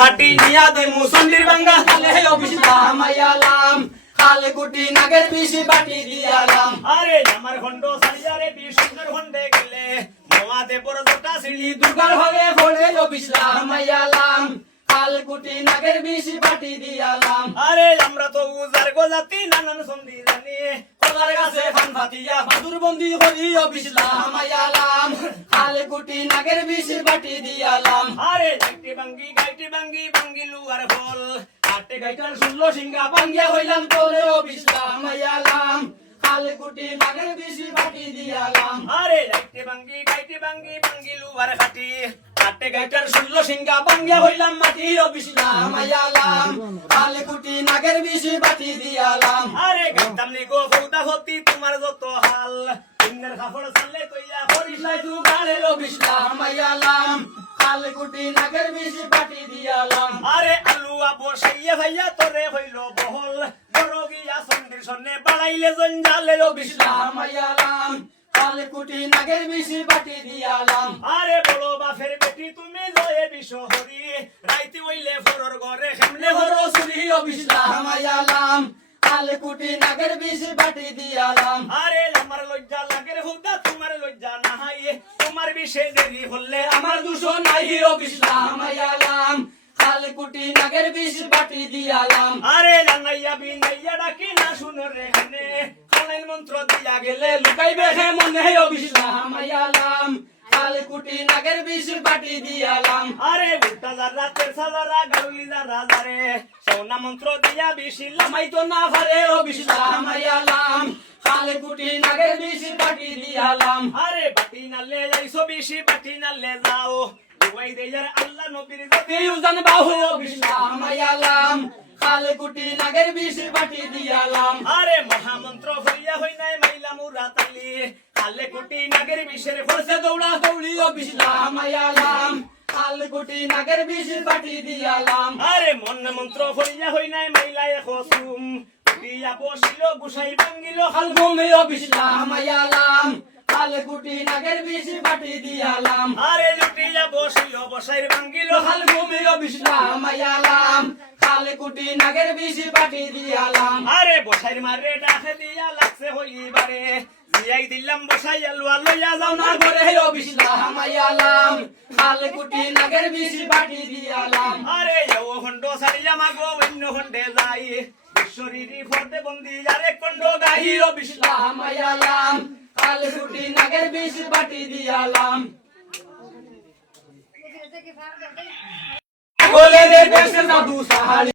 হাটি নিয়া দই মুসন্দির বাঙ্গা খালে অবিসলাম আয়ালাম খালে কুটি নাগের বিশি বাটি দিয়ালাম আরে আমার খন্ড সারিয়ারে বি সুন্দর খন্ডে গেলে মোয়াতে বড় জটা সিঁড়ি দুর্গার ভাবে পড়ে অবিসলাম আয়ালাম খালে কুটি নাগের বিশি বাটি দিয়ালাম আরে আমরা তো উজার গোজাতি নানান সন্ধি জানি খোদার কাছে ফান ফাতিয়া বাদুর বন্দি করি অবিসলাম আয়ালাম খালে কুটি নাগের বিশি বাটি দিয়ালাম আরে একটি বাঙ্গি গাইটি বাঙ্গি বাঙ্গি লুয়ার বল আটে গাইটার শুনলো সিংহা বাঙ্গিয়া হইলাম তোরে অবিসলাম আয়ালাম খালে কুটি নাগের বিশি বাটি দিয়ালাম আরে একটি বাঙ্গি গাইটি বাঙ্গি বাঙ্গি লুয়ার খাটি আটে গাইটার শুনলো সিংহা বাঙ্গিয়া হইলাম মাটি অবিসলাম আয়ালাম খালে কুটি নাগের বিশি বাটি দিয়ালাম আরে গাইতাম লিগো ফৌদা হতি তোমার যত হাল ইন্নের কাপড় চালে কইয়া করিসলাই তু গালে অবিসলাম আয়ালাম খালে কুটি নাগের বিশি বাটি দিয়ালাম আরে আলুয়া বসাইয়া ভাইয়া তোরে হইল বহল বড় গিয়া সন্ধির সন্নে বাড়াইলে জঞ্জালে অবিসলাম আয়ালাম খালে কুটি নাগের বিশি বাটি দিয়ালাম আরে বড় বাফের বেটি তুমি জয়ে বিশহরি রাইতি হইলে ফরর ঘরে খেমলে হর সুরি অবিসলাম আয়ালাম খালে কুটি নাগের বিশি বাটি দিয়ালাম আরে আমার লজ্জা লাগের হুদা তোমার লজ্জা নাই তোমার বিষে দেরি হলে আমার দুশো নাই অবিসলাম আয়ালাম খালে কুটি নাগের বিশি বাটি দিয়ালাম আরে জানাইয়া বিনাইয়া ডাকি না শুনো রে হানে খালের মন্ত্র দিয়া গেলে লুকাইবে হে মনে অবিসলাম আয়ালাম খালে কুটি নাগের বিশি বাটি দিয়ালাম আরে উল্টা রাতের সাজারা গাউলি রাজারে সোনা মন্ত্র দিয়া বিশি লামাই তো না পারে অবিসলাম আয়ালাম খালে কুটি নাগের বিশি বাটি দিয়ালাম আরে বাটি নালে যাইছো বিশি বাটি নালে যাও ওই দেয়ার আল্লাহ নবীর জাতি উজান বাহু অবিসলাম আয়ালাম খালে কুটি নাগের বিশি বাটি দিয়ালাম আরে মহামন্ত্র হইয়া হই নাই মাইলা মুরা তালি খালে কুটি নাগের বিশের ফরসে দৌড়া দৌড়ি অবিসলাম আয়ালাম খালে কুটি নাগের বিশি বাটি দিয়ালাম আরে মন মন্ত্র হইয়া হই নাই মাইলা খসুম দিয়া বসিল গুসাই ভাঙ্গিল খাল ঘুমে অবিসলাম আয়ালাম খালে কুটি নাগের বিশি বাটি দিয়ালাম আরে লুটিয়া বসিল বসাইর ভাঙ্গিল খাল ঘুমে অবিসলাম আয়ালাম খালে কুটি নাগের বিশি বাটি দিয়ালাম আরে বসাইর মারে ডাকে দিয়া লাগছে হইবারে জিয়াই দিলাম বসাই আলুয়া লইয়া যাও না ঘরে অবিসলাম আয়ালাম খালে কুটি নাগের বিশি বাটি দিয়ালাম আরে ও খন্ড সারিয়া মাগো অন্য খন্ডে যাই ঈশ্বরীরি ফতে বন্দি আরে খন্ড গাই অবিসলাম আয়ালাম খালে কুটি নাগের বিশি বাটি দিয়ালাম বলে রে দেশে জাদু সাহারি